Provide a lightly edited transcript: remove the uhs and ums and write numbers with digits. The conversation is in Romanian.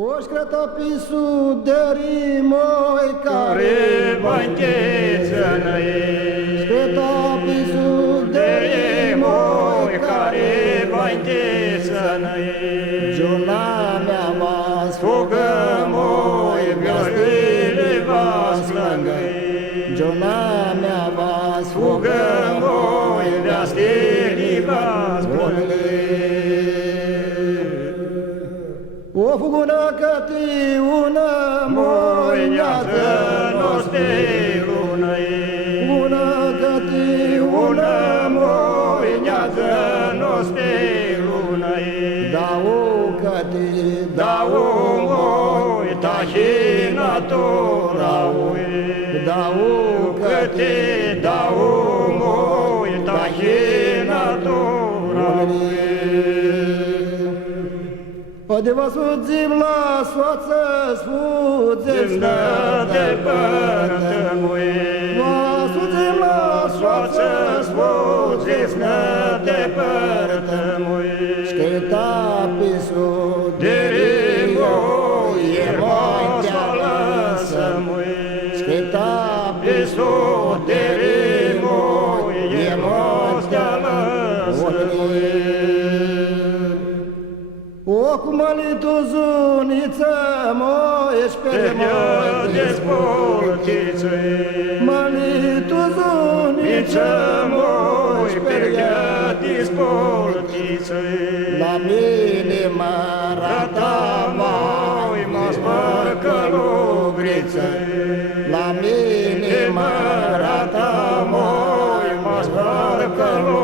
Oșcrata pisu deri moi care banchețănăi, Oșcrata pisu deri moi care banchețănăi, Jona mea vas fugă moi găstile vas plângăi, Jona mea vas fugă moi găstile vas plângăi. O fugună căti una moinează noste lunăi, Una căti una moinează noste lunăi, Dau căti dau moi tahina toraui, Dau căti dau moi tahina toraui. Ode vă sudzim la soață, sfudzim de părtămui, Vă sudzim la soață soață, sfudzim de părtămui, Șcheta pisu derimo e mosta lăsămui, Șcheta pisu derimo e mosta lăsămui. O cu malitu zuniță, moiești pe Perioade despoltițe sportiței, Malitu zuniță, moi moiești pe perioade sportiței, La mine mă rata moi mă spărcă lugrițe, La mine mă rata moi mă spărcă lugrițe.